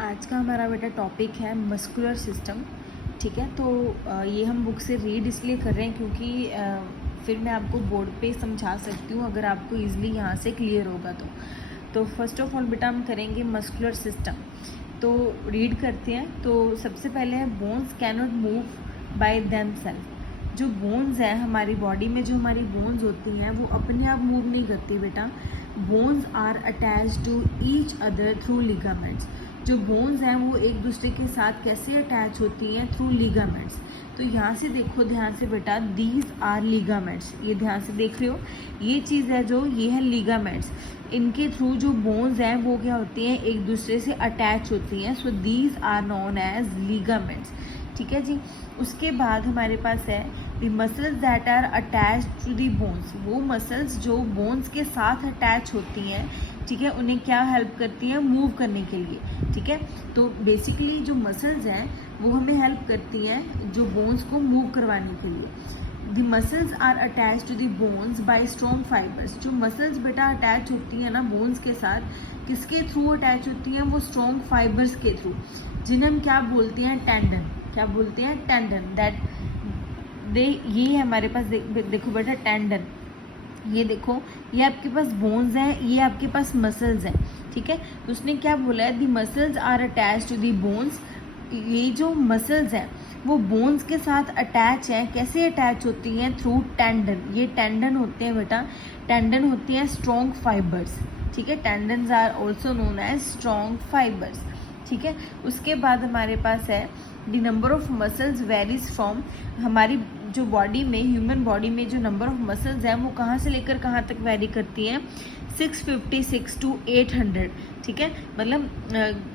आज का हमारा बेटा टॉपिक है मस्कुलर सिस्टम। ठीक है, तो ये हम बुक से रीड इसलिए कर रहे हैं क्योंकि फिर मैं आपको बोर्ड पे समझा सकती हूँ अगर आपको इजीली यहाँ से क्लियर होगा तो फर्स्ट ऑफ ऑल बेटा हम करेंगे मस्कुलर सिस्टम। तो रीड करते हैं। तो सबसे पहले है bones cannot move by themselves. जो बोन्स है हमारी बॉडी में, जो हमारी बोन्स होती हैं वो अपने आप मूव नहीं करती बेटा। Bones are attach to each other through ligaments. जो बोन्स हैं वो एक दूसरे के साथ कैसे अटैच होती हैं? Through ligaments. तो यहाँ से देखो ध्यान से बेटा, दीज आर लिगामेंट्स। ये ध्यान से देख रहे हो, ये चीज़ है जो ये है लिगामेंट्स। इनके थ्रू जो बोन्स हैं वो क्या होती हैं? एक दूसरे से अटैच होती हैं। So these are known as ligaments. ठीक है जी। उसके बाद हमारे पास है the muscles that are attach to the bones. वो मसल्स जो बोन्स के साथ अटैच होती हैं, ठीक है, उन्हें क्या हेल्प करती हैं? मूव करने के लिए। ठीक है, तो बेसिकली जो मसल्स हैं वो हमें हेल्प करती हैं जो बोन्स को मूव करवाने के लिए। The muscles are attach to the bones by strong fibres. जो मसल्स बेटा अटैच होती हैं ना बोन्स के साथ, किसके थ्रू अटैच होती हैं? वो स्ट्रॉन्ग फाइबर्स के थ्रू, जिन्हें हम क्या बोलते हैं? टेंडन। क्या बोलते हैं? टेंडन। दैट ये है हमारे पास। देखो बेटा, टेंडन, ये देखो, ये आपके पास बोन्स हैं, ये आपके पास मसल्स हैं। ठीक है, तो उसने क्या बोला है? The muscles are attach to the bones. ये जो मसल्स हैं वो बोन्स के साथ अटैच हैं। कैसे अटैच होती हैं? Through tendon. ये टेंडन होते हैं बेटा, टेंडन होती हैं स्ट्रॉन्ग फाइबर्स। ठीक है, tendons are also known as strong fibres. ठीक है, उसके बाद हमारे पास है the number of muscles varies from. हमारी जो बॉडी में, ह्यूमन बॉडी में जो नंबर ऑफ मसल्स हैं वो कहाँ से लेकर कहाँ तक वेरी करती हैं? 656 टू 800। ठीक है, मतलब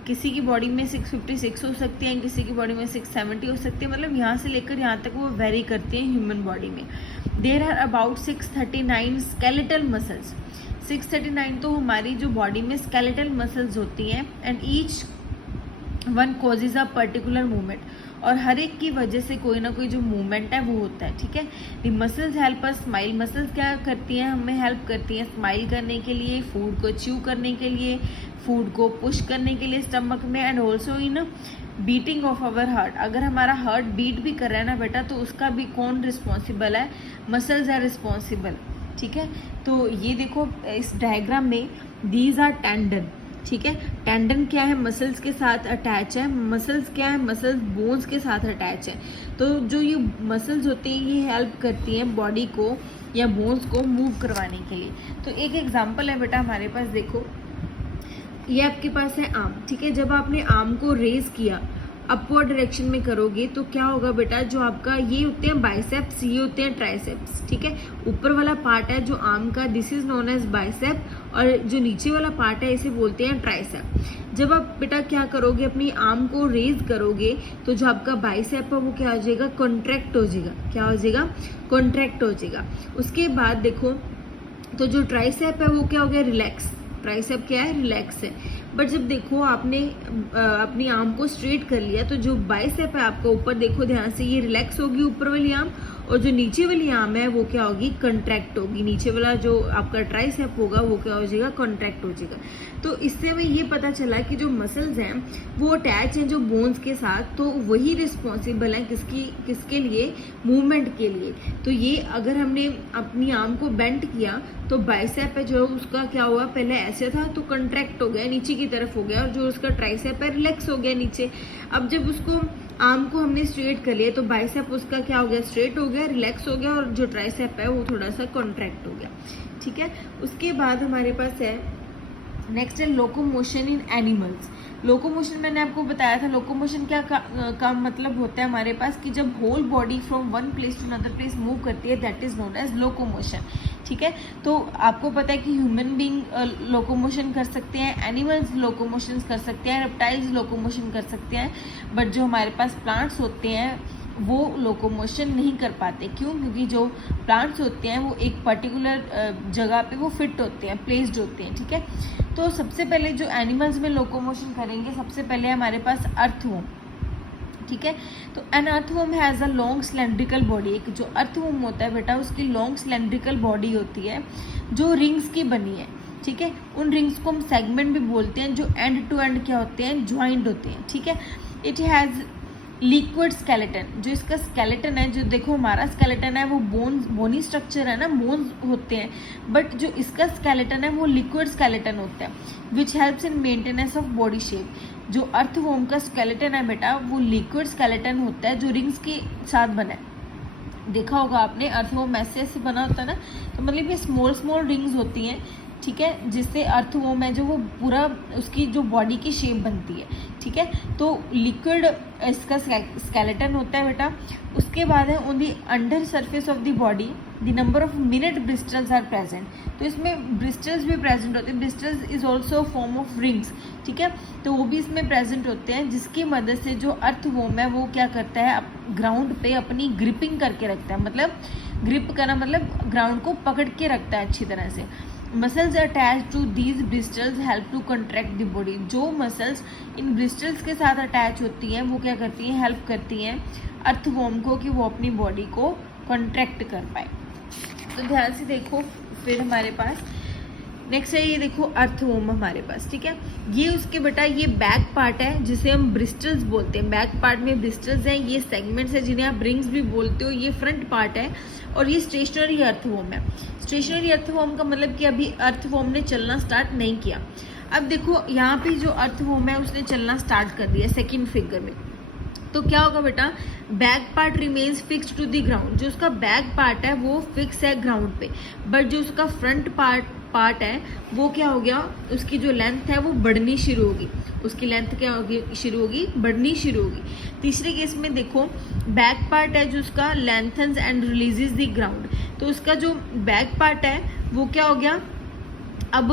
किसी की बॉडी में 656 हो सकती है, किसी की बॉडी में 670 हो सकती है, मतलब यहाँ से लेकर यहाँ तक वो वेरी करती हैं ह्यूमन बॉडी में। There are about 639 skeletal muscles. 639 तो हमारी जो बॉडी में स्केलेटल मसल्स होती हैं, and each one causes a particular movement. और हर एक की वजह से कोई ना कोई जो मूवमेंट है वो होता है। ठीक है, the muscles help us smile. Muscles क्या करती हैं? हमें हेल्प करती हैं स्माइल करने के लिए, फूड को च्यू करने के लिए, फूड को पुश करने के लिए स्टमक में, and also in beating of our heart. अगर हमारा हार्ट बीट भी कर रहा है ना बेटा, तो उसका भी कौन रिस्पॉन्सिबल है? Muscles are responsible. ठीक है, तो ये देखो इस डायग्राम में, दीज आर टेंडन। ठीक है, टेंडन क्या है? मसल्स के साथ अटैच है। मसल्स क्या है? मसल्स बोन्स के साथ अटैच है। तो जो ये मसल्स होती हैं ये हेल्प करती हैं बॉडी को या बोन्स को मूव करवाने के लिए। तो एक एग्जांपल है बेटा हमारे पास, देखो ये आपके पास है आर्म। ठीक है, जब आपने आर्म को रेज किया, अपवर्ड डायरेक्शन में करोगे तो क्या होगा बेटा? जो आपका ये होते हैं बाइसेप्स, ये होते हैं ट्राइसेप्स। ठीक है, ऊपर वाला पार्ट है जो आर्म का, this is known as bicep, और जो नीचे वाला पार्ट है इसे बोलते हैं ट्राइसेप। जब आप बेटा क्या करोगे? अपनी आर्म को रेज करोगे तो जो आपका बाइसेप है वो क्या हो जाएगा? कॉन्ट्रैक्ट हो जाएगा। क्या हो जाएगा? कॉन्ट्रैक्ट हो जाएगा। उसके बाद देखो, तो जो ट्राइसेप है वो क्या हो गया? रिलैक्स। ट्राइसेप क्या है? रिलैक्स है। बट जब देखो आपने अपनी आर्म को स्ट्रेट कर लिया तो जो बाइसेप है आपका ऊपर, देखो ध्यान से, ये रिलैक्स होगी ऊपर वाली आर्म, और जो नीचे वाली आर्म है वो क्या होगी? कंट्रैक्ट होगी। नीचे वाला जो आपका ट्राइसेप होगा वो क्या हो जाएगा? कॉन्ट्रैक्ट हो जाएगा। तो इससे हमें ये पता चला कि जो मसल्स हैं वो अटैच हैं जो बोन्स के साथ, तो वही रिस्पॉन्सिबल है किसके लिए? मूवमेंट के लिए। तो ये अगर हमने अपनी आर्म को बेंड किया तो बाइसेप है जो उसका क्या हुआ? पहले ऐसे था तो कंट्रैक्ट हो गया, नीचे की तरफ हो गया, और जो उसका ट्राइसेप है रिलैक्स हो गया नीचे। अब जब उसको आर्म को हमने स्ट्रेट कर लिया तो बाइसेप उसका क्या हो गया? स्ट्रेट हो गया, रिलैक्स हो गया, और जो ट्राइसेप है वो थोड़ा सा कॉन्ट्रैक्ट हो गया। ठीक है, उसके बाद हमारे पास है नेक्स्ट है लोकोमोशन इन एनिमल्स। लोकोमोशन मैंने आपको बताया था, लोकोमोशन क्या का मतलब होता है हमारे पास कि जब whole body from one place to another place move करती है, that is known as locomotion. ठीक है, तो आपको पता है कि ह्यूमन बीइंग लोकोमोशन कर सकते हैं, एनिमल्स लोकोमोशन कर सकते हैं, रेप्टाइल्स लोकोमोशन कर सकते हैं, बट जो हमारे पास प्लांट्स होते हैं वो लोकोमोशन नहीं कर पाते। क्यों? क्योंकि जो प्लांट्स होते हैं वो एक पर्टिकुलर जगह पे वो फिट होते हैं, प्लेस्ड होते हैं। ठीक है, तो सबसे पहले जो एनिमल्स में लोकोमोशन करेंगे, सबसे पहले हमारे पास अर्थवॉर्म। ठीक है, तो an earthworm has a long cylindrical body. एक जो अर्थवॉर्म होता है बेटा उसकी लॉन्ग सिलेंड्रिकल बॉडी होती है जो रिंग्स की बनी है। ठीक है। उन रिंग्स को हम सेगमेंट भी बोलते हैं, जो एंड टू एंड क्या होते हैं, ज्वाइंट होते हैं, ठीक है। इट हैज़ लिक्विड स्केलेटन, जो इसका स्केलेटन है, जो देखो हमारा स्केलेटन है वो बोनी स्ट्रक्चर है ना, बोन्स होते हैं, बट जो इसका स्केलेटन है वो लिक्विड स्केलेटन होता है, which helps in maintenance of body shape. जो अर्थवॉर्म का स्केलेटन है बेटा वो लिक्विड स्केलेटन होता है, जो रिंग्स के साथ बना है। देखा होगा आपने, अर्थवॉर्म ऐसे बना होता है ना, तो मतलब ये स्मॉल रिंग्स होती हैं, ठीक है, जिससे अर्थवॉर्म है जो वो पूरा उसकी जो बॉडी की शेप बनती है, ठीक है। तो लिक्विड इसका स्केलेटन होता है बेटा। उसके बाद है on the under surface of the body the number of minute bristles are present. तो इसमें ब्रिस्टल्स भी प्रेजेंट होते हैं, bristles is also form of rings, ठीक है। तो वो भी इसमें प्रेजेंट होते हैं, जिसकी मदद से जो अर्थवॉर्म है वो क्या करता है, ग्राउंड पे अपनी ग्रिपिंग करके रखता है, मतलब ग्रिप करना मतलब ग्राउंड को पकड़ के रखता है अच्छी तरह से। Muscles attach to these bristles help to contract the body. जो मसल्स इन ब्रिस्टल्स के साथ अटैच होती हैं वो क्या करती हैं, हेल्प करती हैं अर्थवॉर्म को कि वो अपनी बॉडी को कंट्रैक्ट कर पाए। तो ध्यान से देखो, फिर हमारे पास नेक्स्ट है, ये देखो अर्थवॉर्म हमारे पास, ठीक है। ये उसके बेटा ये बैक पार्ट है जिसे हम ब्रिस्टल्स बोलते हैं। बैक पार्ट में ब्रिस्टल्स हैं, ये सेगमेंट्स है जिन्हें आप रिंग्स भी बोलते हो। ये फ्रंट पार्ट है और ये स्टेशनरी अर्थवॉर्म है। स्टेशनरी अर्थवॉर्म का मतलब कि अभी अर्थवॉर्म ने चलना स्टार्ट नहीं किया। अब देखो यहाँ पे जो अर्थवॉर्म है उसने चलना स्टार्ट कर दिया सेकेंड फिगर में। तो क्या होगा बेटा, back part remains fixed to the ground. जो उसका बैक पार्ट है वो फिक्स है ग्राउंड पे, बट जो उसका फ्रंट पार्ट है वो क्या हो गया, उसकी जो लेंथ है वो बढ़नी शुरू होगी। उसकी लेंथ क्या होगी, शुरू होगी, बढ़नी शुरू होगी। तीसरे केस में देखो, बैक पार्ट है जो उसका लेंथन्स एंड रिलीजेस द ग्राउंड। तो उसका जो बैक पार्ट है वो क्या हो गया, अब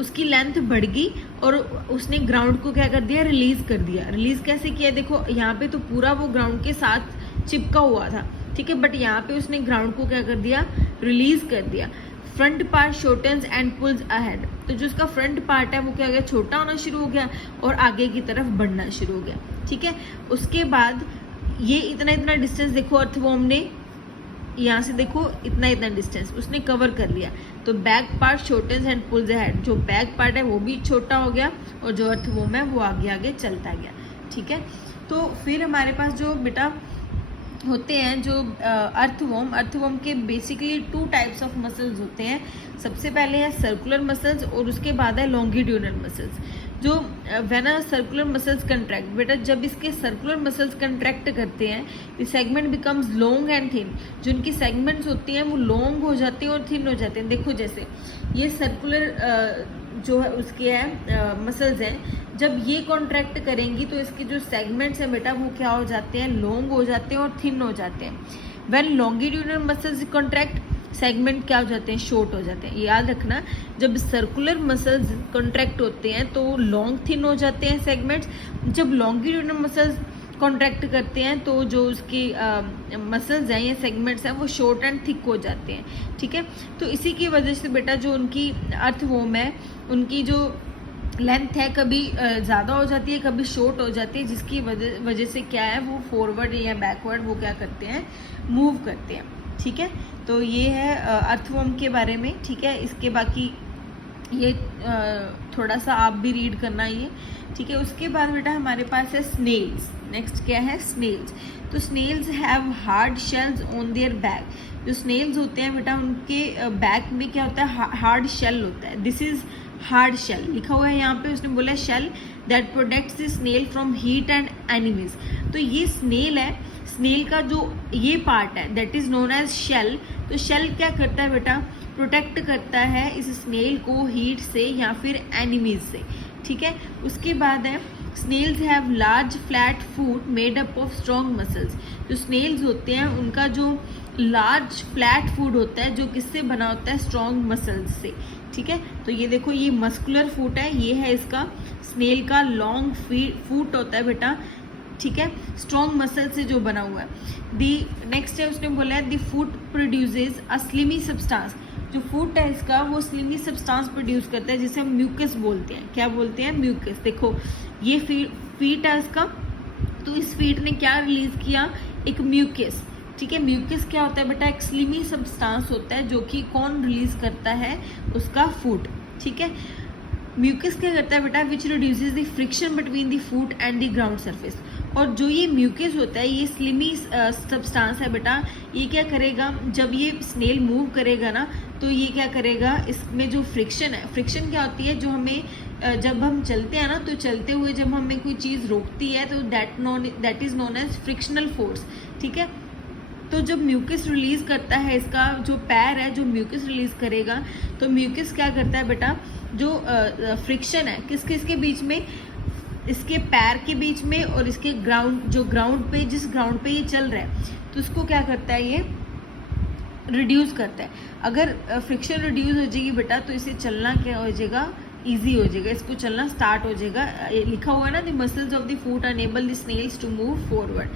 उसकी लेंथ बढ़ गई और उसने ग्राउंड को क्या कर दिया, रिलीज कर दिया। रिलीज कैसे किया, देखो यहाँ पे तो पूरा वो ग्राउंड के साथ चिपका हुआ था, ठीक है, बट यहाँ पे उसने ग्राउंड को क्या कर दिया, रिलीज कर दिया। Front part shortens and pulls ahead. तो जो उसका फ्रंट पार्ट है वो क्या हो गया, छोटा होना शुरू हो गया और आगे की तरफ बढ़ना शुरू हो गया, ठीक है। उसके बाद ये इतना डिस्टेंस देखो अर्थवॉर्म ने, यहाँ से देखो इतना डिस्टेंस उसने कवर कर लिया। तो back part shortens and pulls ahead. जो बैक पार्ट है वो भी छोटा हो गया और जो अर्थवॉर्म है वो आगे चलता गया, ठीक है। तो फिर हमारे पास जो बेटा होते हैं जो अर्थवॉर्म के बेसिकली 2 टाइप्स ऑफ मसल्स होते हैं। सबसे पहले है सर्कुलर मसल्स और उसके बाद है लॉन्गिट्यूडनल मसल्स। जो when a circular muscles contract, बेटा जब इसके सर्कुलर मसल्स कंट्रैक्ट करते हैं the segment becomes long and thin. जो इनकी सेगमेंट्स होती हैं वो लॉन्ग हो जाती हैं और थिन हो जाते हैं। देखो जैसे ये सर्कुलर जो है उसके है मसल्स हैं, जब ये कॉन्ट्रैक्ट करेंगी तो इसके जो सेगमेंट्स हैं बेटा वो क्या हो जाते हैं, लॉन्ग हो जाते हैं और थिन हो जाते हैं। When longitudinal muscles contract, segment क्या हो जाते हैं, शॉर्ट हो जाते हैं। याद रखना, जब सर्कुलर मसल्स कॉन्ट्रैक्ट होते हैं तो लॉन्ग थिन हो जाते हैं सेगमेंट्स। जब लॉन्गिट्यूडनल मसल्स कॉन्ट्रैक्ट करते हैं तो जो उसकी मसल्स हैं या सेगमेंट्स हैं वो शॉर्ट एंड थिक हो जाते हैं, ठीक है। तो इसी की वजह से बेटा जो उनकी अर्थवॉर्म है उनकी जो लेंथ है कभी ज़्यादा हो जाती है, कभी शॉर्ट हो जाती है, जिसकी वजह से क्या है वो फॉरवर्ड या बैकवर्ड वो क्या करते हैं, मूव करते हैं, ठीक है। तो ये है अर्थवॉर्म के बारे में, ठीक है। इसके बाकी ये थोड़ा सा आप भी रीड करना ये, ठीक है। उसके बाद बेटा हमारे पास है स्नेल्स। नेक्स्ट क्या है, स्नेल्स। तो snails have hard shells on their back. जो स्नेल्स होते हैं बेटा उनके बैक में क्या होता है, हार्ड शेल होता है। दिस इज हार्ड शेल लिखा हुआ है यहाँ पे, उसने बोला shell that protects the snail from heat and enemies. तो ये स्नेल है, स्नेल का जो ये पार्ट है that is known as shell. तो शेल क्या करता है बेटा, प्रोटेक्ट करता है इस स्नेल को हीट से या फिर एनिमीज से, ठीक है। उसके बाद है snails have large flat foot made up of strong muscles. जो स्नेल्स होते हैं उनका जो लार्ज फ्लैट फूड होता है जो किससे बना होता है, स्ट्रॉन्ग मसल्स से, ठीक है। तो ये देखो ये मस्कुलर फूट है, ये है इसका स्नेल का लॉन्ग फूट होता है बेटा, ठीक है, स्ट्रॉन्ग मसल से जो बना हुआ है। दी नेक्स्ट है उसने बोला है दी फूट प्रोड्यूसेस अ स्लिमी सब्सटेंस। जो फूट है इसका वो स्लिमी सब्सटेंस प्रोड्यूस करता है जिसे हम म्यूकस बोलते हैं। क्या बोलते हैं, म्यूकस। देखो ये फीट है इसका, तो इस फीट ने क्या रिलीज किया, एक म्यूकस, ठीक है। म्यूकस क्या होता है बेटा, एक स्लिमी सब्सटेंस होता है जो कि कौन रिलीज करता है, उसका फूट, ठीक है। म्यूकस क्या करता है बेटा, which reduces the friction between the foot and the ground surface. और जो ये म्यूकस होता है, ये स्लिमी सब्सटेंस है बेटा, ये क्या करेगा, जब ये स्नेल मूव करेगा ना, तो ये क्या करेगा, इसमें जो फ्रिक्शन है, फ्रिक्शन क्या होती है, जो हमें जब हम चलते हैं ना, तो चलते हुए जब हमें कोई चीज़ रोकती है, तो that is known as frictional force, ठीक है। तो जब म्यूकस रिलीज करता है, इसका जो पैर है जो म्यूकस रिलीज करेगा, तो म्यूकस क्या करता है बेटा, जो फ्रिक्शन है किस किस के बीच में, इसके पैर के बीच में और इसके ग्राउंड पे, जिस ग्राउंड पे ये चल रहा है, तो उसको क्या करता है, ये रिड्यूस करता है। अगर फ्रिक्शन रिड्यूस हो जाएगी बेटा, तो इसे चलना क्या हो जाएगा, ईजी हो जाएगा, इसको चलना स्टार्ट हो जाएगा। लिखा हुआ है ना, the muscles of the foot enable the snails to move forward,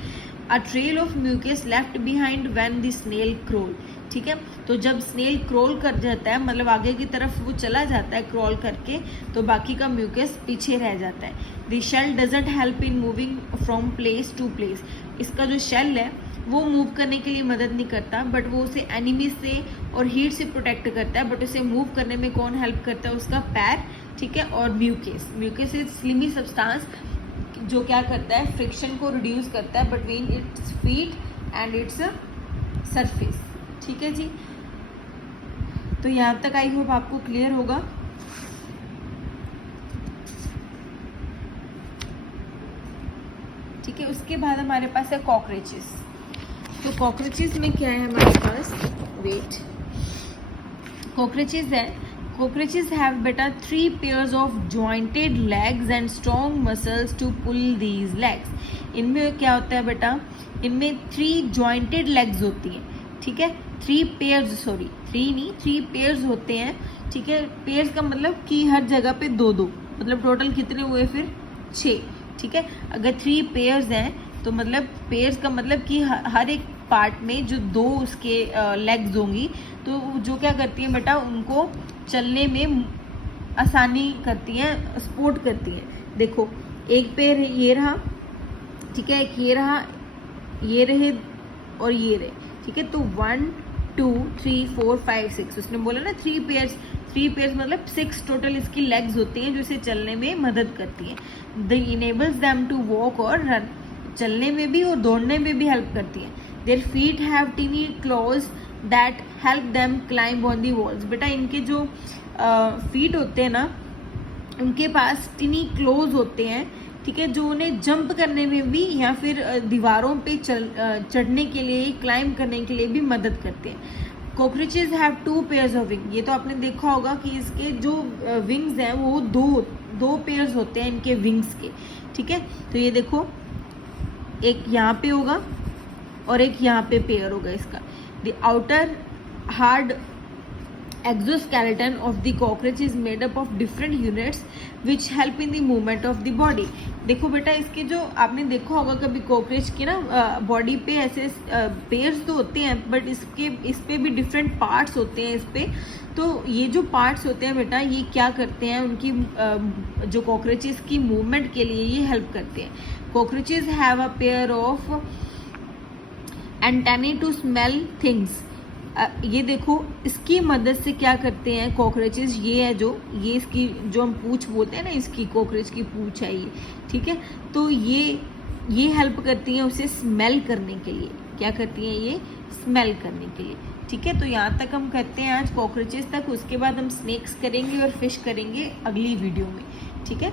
a trail of mucus left behind when the snail crawl, ठीक है। तो जब स्नेल क्रोल कर जाता है, मतलब आगे की तरफ वो चला जाता है क्रॉल करके, तो बाकी का म्यूकस पीछे रह जाता है। The shell doesn't help in moving from place to place, इसका जो शेल है वो मूव करने के लिए मदद नहीं करता, बट वो उसे एनिमी से और हीट से प्रोटेक्ट करता है। बट उसे मूव करने में कौन हेल्प करता है, उसका पैर, ठीक है। और म्यूकस इज स्लिमी सब्सटेंस जो क्या करता है, फ्रिक्शन को रिड्यूस करता है between its feet and its surface, ठीक है जी। तो यहाँ तक आई होप आपको क्लियर होगा। ठीक है, उसके बाद हमारे पास है कॉकरोचेस। तो कॉकरोचेस में क्या है हमारे पास, वेट, कॉकरोचेस है, cockroaches have beta 3 pairs of jointed legs and strong muscles to pull these legs। इनमें क्या होता है बेटा, इनमें 3 jointed legs होती हैं, ठीक है। 3 pairs होते हैं, ठीक है। pairs का मतलब कि हर जगह पे 2-2, मतलब टोटल कितने हुए फिर 6, ठीक है। अगर 3 pairs हैं, तो मतलब pairs का मतलब कि हर एक पार्ट में जो 2 उसके लेग्स होंगी, तो जो क्या करती हैं बेटा, उनको चलने में आसानी करती हैं, सपोर्ट करती हैं। देखो, एक पैर ये रहा, ठीक है, एक ये रहा, ये रहे और ये रहे, ठीक है। तो 1 2 3 4 5 6, उसने बोला ना 3 पेयर्स मतलब 6 टोटल इसकी लेग्स होती हैं जो इसे चलने में मदद करती हैं। The enables them to walk और रन, चलने में भी और दौड़ने में भी हेल्प करती हैं। Their feet have टिनी clause that help them climb on the walls. बेटा इनके जो फीट होते हैं ना, उनके पास टिनी क्लोज होते हैं, ठीक है, जो उन्हें जंप करने में भी या फिर दीवारों पे चढ़ने के लिए, क्लाइंब करने के लिए भी मदद करते हैं। Cockroaches have 2 pairs of wing, ये तो आपने देखा होगा कि इसके जो विंग्स हैं वो दो पेयर्स होते हैं इनके विंग्स के, ठीक है। तो ये देखो, एक यहाँ पे होगा और एक यहाँ पे पेयर होगा इसका। The outer hard exoskeleton of the cockroach is made up of different units which help in the movement of the body। देखो बेटा, इसके जो आपने देखा होगा कभी कॉकरोच की ना बॉडी पे ऐसे पेयर्स तो होते हैं, बट इस पे भी डिफरेंट पार्ट्स होते हैं इस पे। तो ये जो पार्ट्स होते हैं बेटा, ये क्या करते हैं, उनकी जो कॉकरोचेस की मूवमेंट के लिए ये हेल्प करते हैं। Cockroaches have a pair of antennae to smell things. ये देखो, इसकी मदद से क्या करते हैं कॉकरोचेस, ये है जो, ये इसकी जो हम पूंछ बोलते हैं ना, इसकी कॉकरोच की पूंछ है ये, ठीक है। तो ये हेल्प करती हैं उसे स्मेल करने के लिए। क्या करती हैं ये, स्मेल करने के लिए, ठीक है। तो यहाँ तक हम करते हैं आज कॉकरोचेस तक, उसके बाद हम स्नेक्स करेंगे और फिश करेंगे अगली वीडियो में, ठीक है।